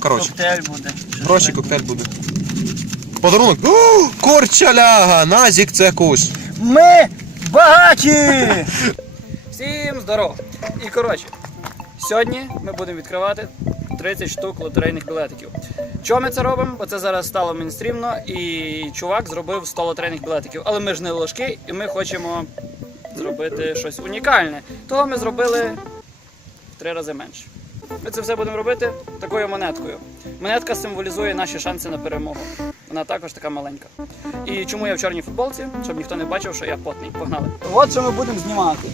коротше. Коктейль буде. Гроші, коктейль буде. Подарунок. О, Корчаляга! Назік це куш. Ми багаті! Всім здоров! І коротше, сьогодні ми будемо відкривати 30 штук лотерейних білетиків. Чому ми це робимо? Бо це зараз стало мінстрімно, і чувак зробив 100 лотерейних білетиків. Але ми ж не ложки, і ми хочемо зробити щось унікальне. Того ми зробили в три рази менше. Ми це все будемо робити такою монеткою. Монетка символізує наші шанси на перемогу. Вона також така маленька. І чому я в чорній футболці? Щоб ніхто не бачив, що я потний. Погнали. От що ми будемо знімати.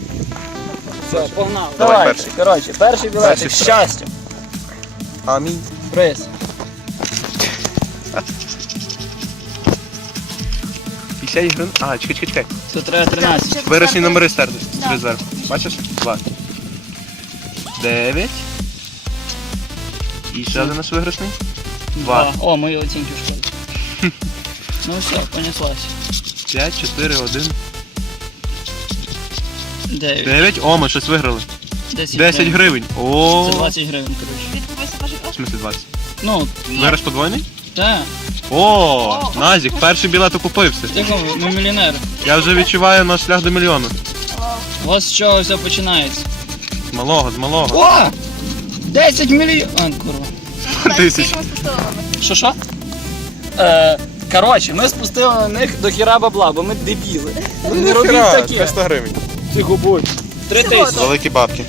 Все, погнали. Давай перший. Коротше, перший білетик. Перший Щастя. Амінь. Приз. 50 гривень. А, чекай, чекай, чекай. Це треба 13. Вирішні номери. Да. Резерв. Бачиш? Два. Дев'ять. І ще один наш виграшний. Два. О, мої оцінки в школі. Ну все, понеслась. П'ять, чотири, один. 9. Дев'ять. О, ми щось виграли. 10, 10 гривень. О. Це 20 гривень, коротше. Перший В смысле 20? Ну, Виграш подвойний? так. О, Назік, перший білет окупився. Тихо, ми мільйонери. Я вже відчуваю наш шлях до мільйону. Ось з чого все починається. З малого, з малого. О! 10 мільйонів. А, курва. Тисяч. Що що? Е, коротше, ми спустили на них до хіра бабла, бо ми дебіли. Ну, не робіть таке. 300 гривень. Тихо будь. Три Всього тисячі. Великі бабки.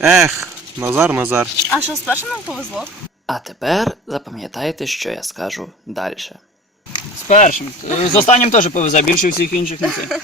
Ех, Назар, Назар. А що, з першим нам повезло? А тепер запам'ятайте, що я скажу далі. З першим. З останнім теж повезе, більше всіх інших не це.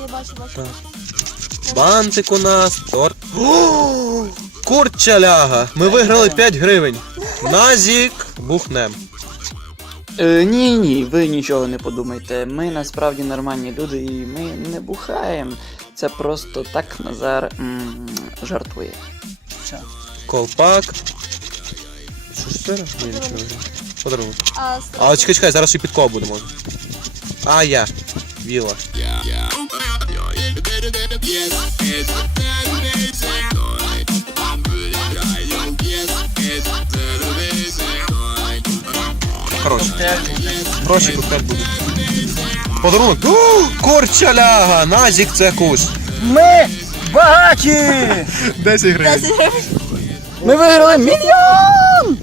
Я бачу, бачу. Бантик у нас, торт. О, Курчаляга! Ми виграли 5 гривень. Назік бухнем. Е, ні, ні, ви нічого не подумайте. Ми насправді нормальні люди і ми не бухаємо. Це просто так Назар м, жартує. Колпак. Що ж це? Ні, нічого не виграв. Подарунок. А, А чекай, чекай, зараз ще підкова буде може. А я. Віла. Коротше, гроші коктейль буде. Подарунок. Корчаляга! Назік це куш. Ми багаті! 10 гривень. 10 гривень. Ми виграли мільйон!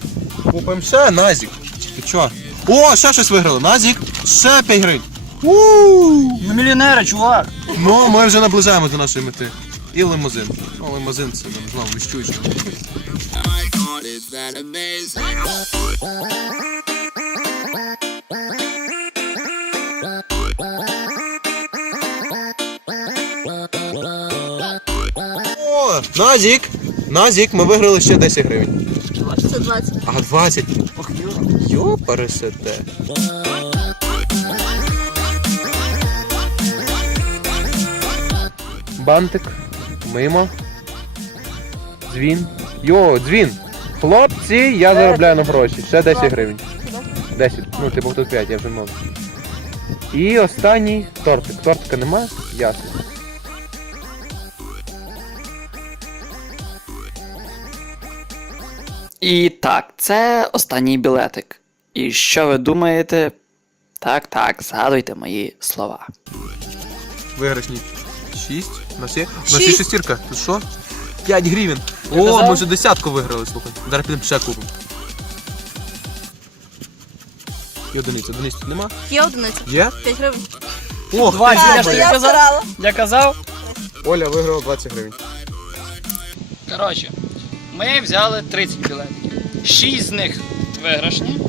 Купимо ще Назік. Ти чо? О, ще щось виграли. Назік, ще 5 гривень. Ми мільйонери, чувак! Ну, ми вже наближаємося до нашої мети. І лимузин. Ну, лимузин це знову віщуючи. О, Назік! Назік, ми виграли ще 10 гривень. Це 20. А 20. Ох, Юра. Йопересете. Бантик. Мимо. Дзвін. Йо, дзвін. Хлопці, я заробляю на гроші. Ще 10 гривень. 10. Ну, типу тут 5, я вже мав. І останній тортик. Тортика нема? Ясно. І так, це останній білетик. І що ви думаєте? Так, так, згадуйте мої слова. Виграшні 6. У нас є? У нас є Шість. шестірка. Тут що? 5 гривень. О, казав? ми вже десятку виграли, слухай. Зараз підемо ще купимо. І одиниця, одиниці тут нема? Є одиниця. Є? 5 гривень. Ох, Двадцять, ти, я ж тобі казав. Я казав. Оля виграла 20 гривень. Коротше, ми взяли 30 білетиків. 6 з них виграшні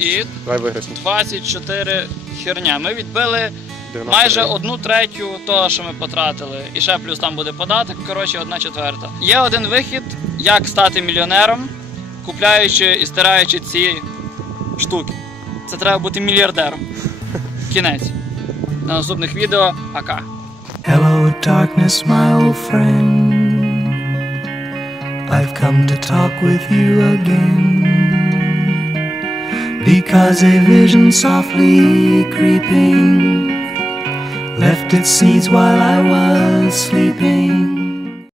і Давай виграшні. 24 херня. Ми відбили 90 майже гривень. одну третю того, що ми потратили. І ще плюс там буде податок. Коротше, одна четверта. Є один вихід, як стати мільйонером, купляючи і стираючи ці штуки. Це треба бути мільярдером. Кінець. На наступних відео. Пока. Hello, darkness, my old friend. I've come to talk with you again. Because a vision softly creeping left its seeds while I was sleeping.